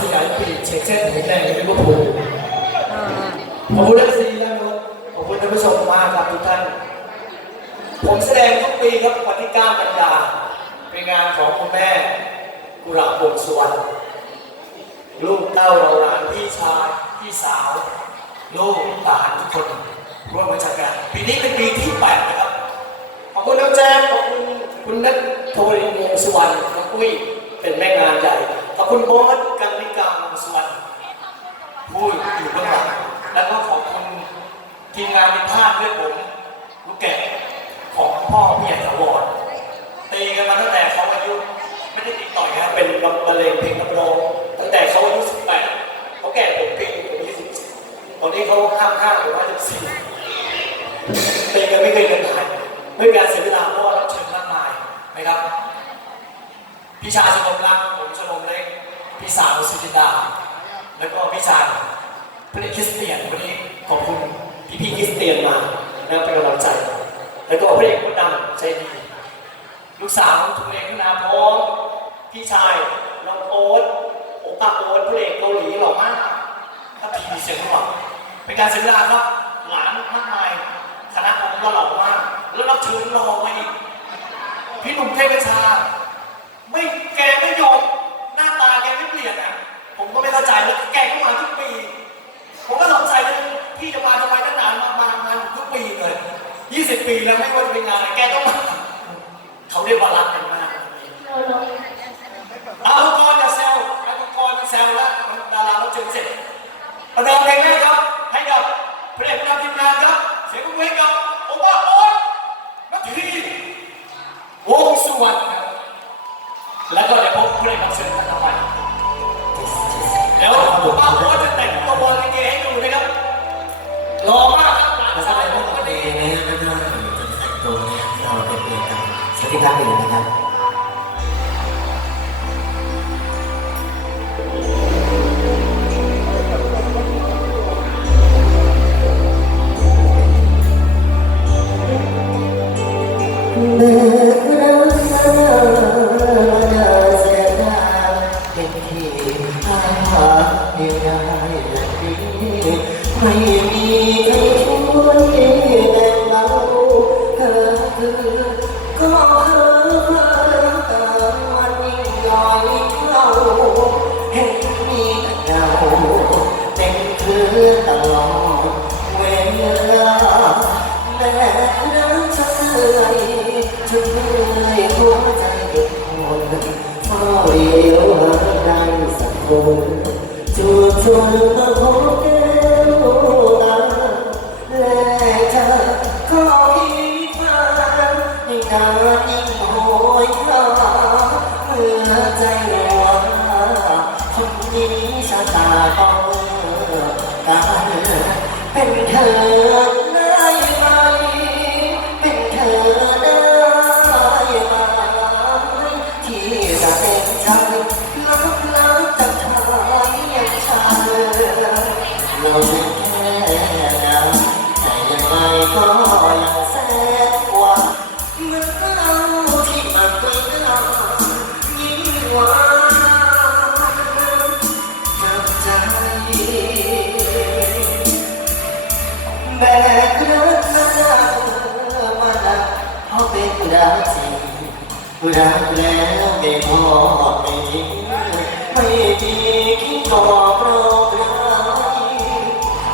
สยามปีเช็คเส้นถึงแรงลิเวอร์พูลขอบคุณเอฟซีและขอบคุณท่านผู้ชมมากครับทุกท่าน ผมแสดงทุกปีครับวันที่9กันยาเป็นงานของคุณแม่กุหลาบวงสุวรรณลูกเต้าเราหลานพี่ชายพี่สาว ลูกหลานทุกคนร่วมมาจัดงานปีนี้เป็นปีที่แปดนะครับขอบคุณน้องแจ๊คขอบคุณคุณนัทโทรินวงสุวรรณน้องปุ้ยเป็นแม่งานใหญ่ขอบคุณโบอสกันนิกาวงศ์สุวรรณผู้อยู่เบื้องหลัง แล้วก็ขอบคุณ ทีมงานพิพาทด้วยผมลูกแกะของพ่อพี่ใหญ่ถาวรตีกันมาตั้งแต่เขาอายุไม่ได้ตีต่อยนะเป็นบรรเลงเพลงนักร้องตั้งแต่เขาอายุ18เขาแก่ผมปีผม20ตอนนี้เขาห้ามห้าหรือว่าจะสี่เป็นกันไม่เคยเดินทางไม่มีการเสียเวลาเพราะว่าเราเชิญมากมายนะครับพี่ชายชนมรักผมชนมเล็กพี่สาวสุจินดาแล้วก็พี่ชายพระเอกคริสเตียนวันนี้ขอบคุณ พี่พี่คริสเตียนมาแล้วเป็นกำลังใจ แล้วก็พระเอกคนดำใจดี ลูกสาวทุเรศคุณาพร้อมพี่ชายน้องโอ๊ตโอปาโอ๊ตพระเอกเกาหลีหล่อมากถ้าพีเสียงหล่อเป็นการเสียเวลาครับหลานมากมายคณะผมก็หล่อมากแล้วเราเชิญรอมาอีกพี่หนุ่มเทพชา ไม่แกไม่ยอมหน้าตาแกไม่เปลี่ยนอะผมก็ไม่เข้าใจแล้วแกก็มาทุกปี ผมก็สงสัยเลยพี่จะมาทำไมตั้งนานมามามาทุกปีเลย 20 ปีแล้วไม่ว่าจะเป็นงานอะไรแกต้องมาเขาเรียกว่ารักกัน กันสวัสดี จวบชว แบกรักมามาดังเขาเป็นรักจริงรักแล้วไม่พอไม่ทิ้งไม่มีคิดบอกโรคร้าย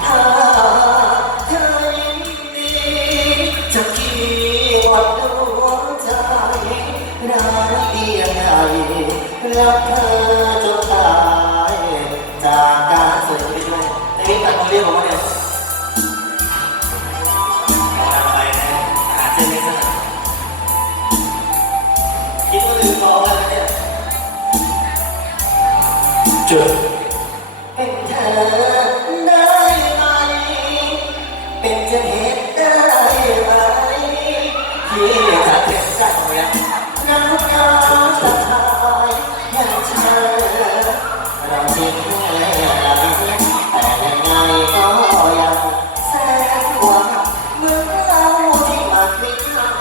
ถ้าเธอยินดีจะกี่วันดวงใจรักเพียงรักเธอ เจอเป็นเธอได้ไหม เป็นจะเหตุได้ไหมที่จะเป็นใจนี่ยน้ำตาจะทายอย่างเธอเราทิ้งแค่แต่ยังไงก็ยังแสนกว่าเมื่อเราที่มันไม่นาน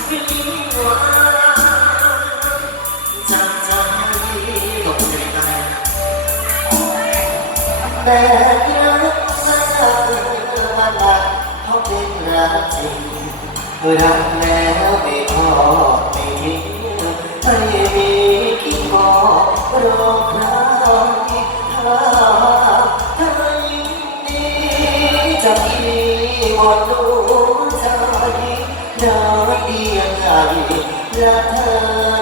ยิ่งกว่าจากใจขอบคุณค แต่รักมันมันรักเขาเป็นรักจริงรักแล้วไม่อดไม่ทิ้งไม่มีกี่บอกรอครถ้าถ้ายิ่งดีจะมีหมดดวงใจรักดียงไงรักเธอ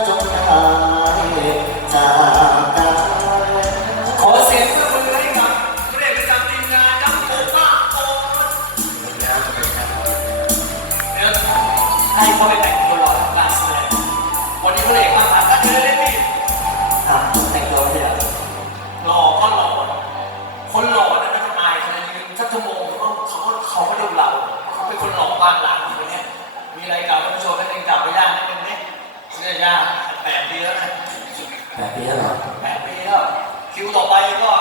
คนหล่อบ้านหลังคนเนี้ยมีอะไรเก่าท่านผู้ชมท่านเองเก่าไปย่างนิดนึงนี่เสื้อย่างแปดปีแล้วนะแบบนี้เหรอแปดปีแล้วคิวต่อไปก็